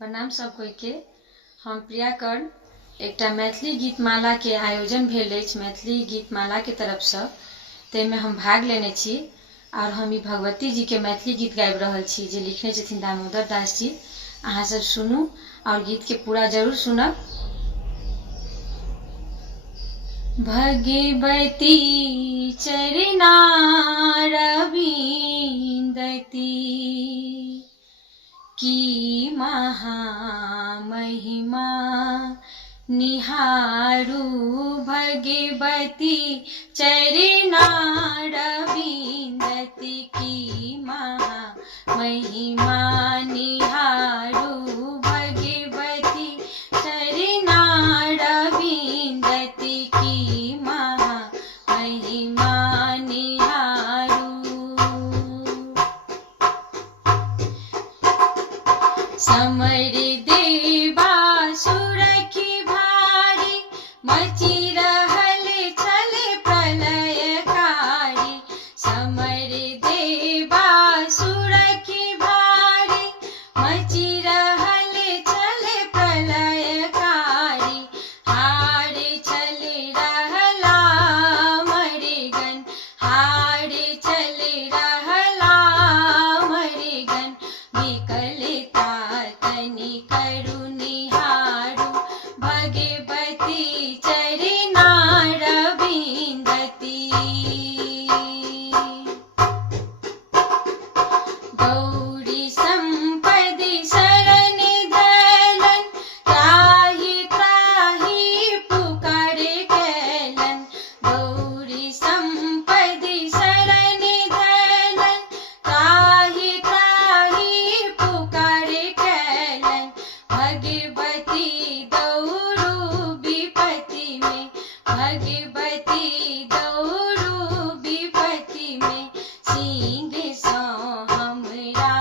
प्रणाम सब कोई के। हम प्रिया कर्ण एकटा मैथिली गीतमाला के आयोजन भेल अछि मैथिली गीतमाला के तरफ से, ताहिमे हम भाग लेने छी और हम ई भगवती जी के मैथिली गीत गाबि रहल छी जे लिखने छथिन दामोदर दास जी। अहाँ सब सुनू और गीत के पूरा जरूर सुनब। भगवती चरना रविंदती की महामहिमा निहारू, भगवती चरना रविंदती की महामहिमा निहारू, भगवती चरना रविंदती की महामहिमा निहारू। समर देवासुर की भारी मची रहल छल प्रलयकारी, समर देवासुर की भारी मची रहल छल प्रलयकारी, हार छल रहला मरगन, हार छल रहला मरगन, विकलता तनि करू निहारू, भगवती चरना रविंदती। गौरी संपदि शरण धैलन, त्राहि त्राहि पुकार कैलन, गौरी संपदि शरण धैलन, त्राहि त्राहि पुकार कैलन, भगवती दौड़ू विपत्ति में, भगवती दौड़ू विपत्ति में, सिंह सो हमरा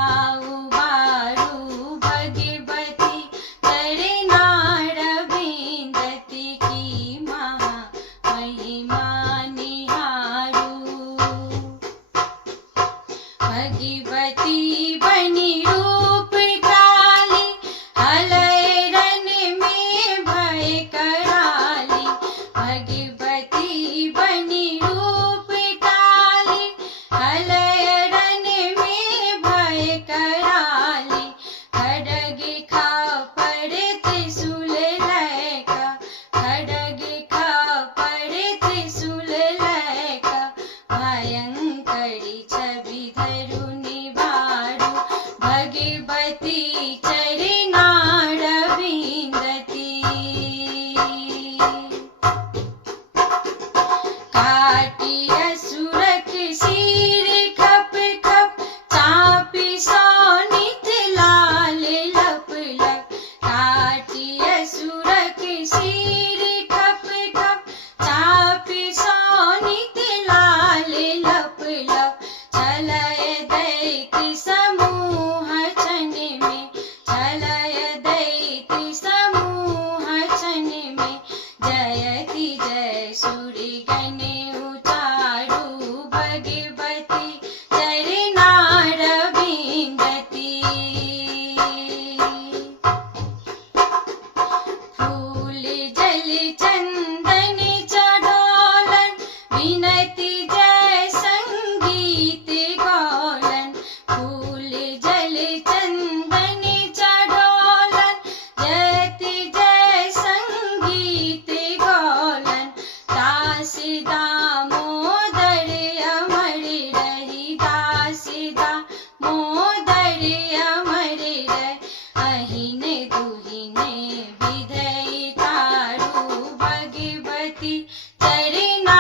उबारू, भगवती चरना रविंदती की महामहिमा निहारू। भगवती बनी रूप काली, हलय रन में भय कराली, भगवती बनी रूप काली, हलय रन में भय कराली, खड्ग खापर त्रिशूल लयका, खड्ग खापर त्रिशूल लयका, भयंकरी छवि धरू निवारू, भगवती चरना रविंदती। काटी असुरक सिर खप खप, चापी सोनित लाल लप लप, काटी असुरक सिर खप खप, चापी सोनित लाल लप लप, चलय दैत्य समूह छन में, चलय दैत्य समूह छन में, जयति जय सूर्य गण उचारू, भगवती चरना रविंदती। फूल जल चंदन चढ़ौलन, विनती जय संगीत गौलन, फूल जल चंदन चढ़ौलन, जयति जय संगीत गौलन, दास दामोदर अमर रही, दास दामोदर अमर रही, अहिन दुहिन विधि तारू, भगवती चरना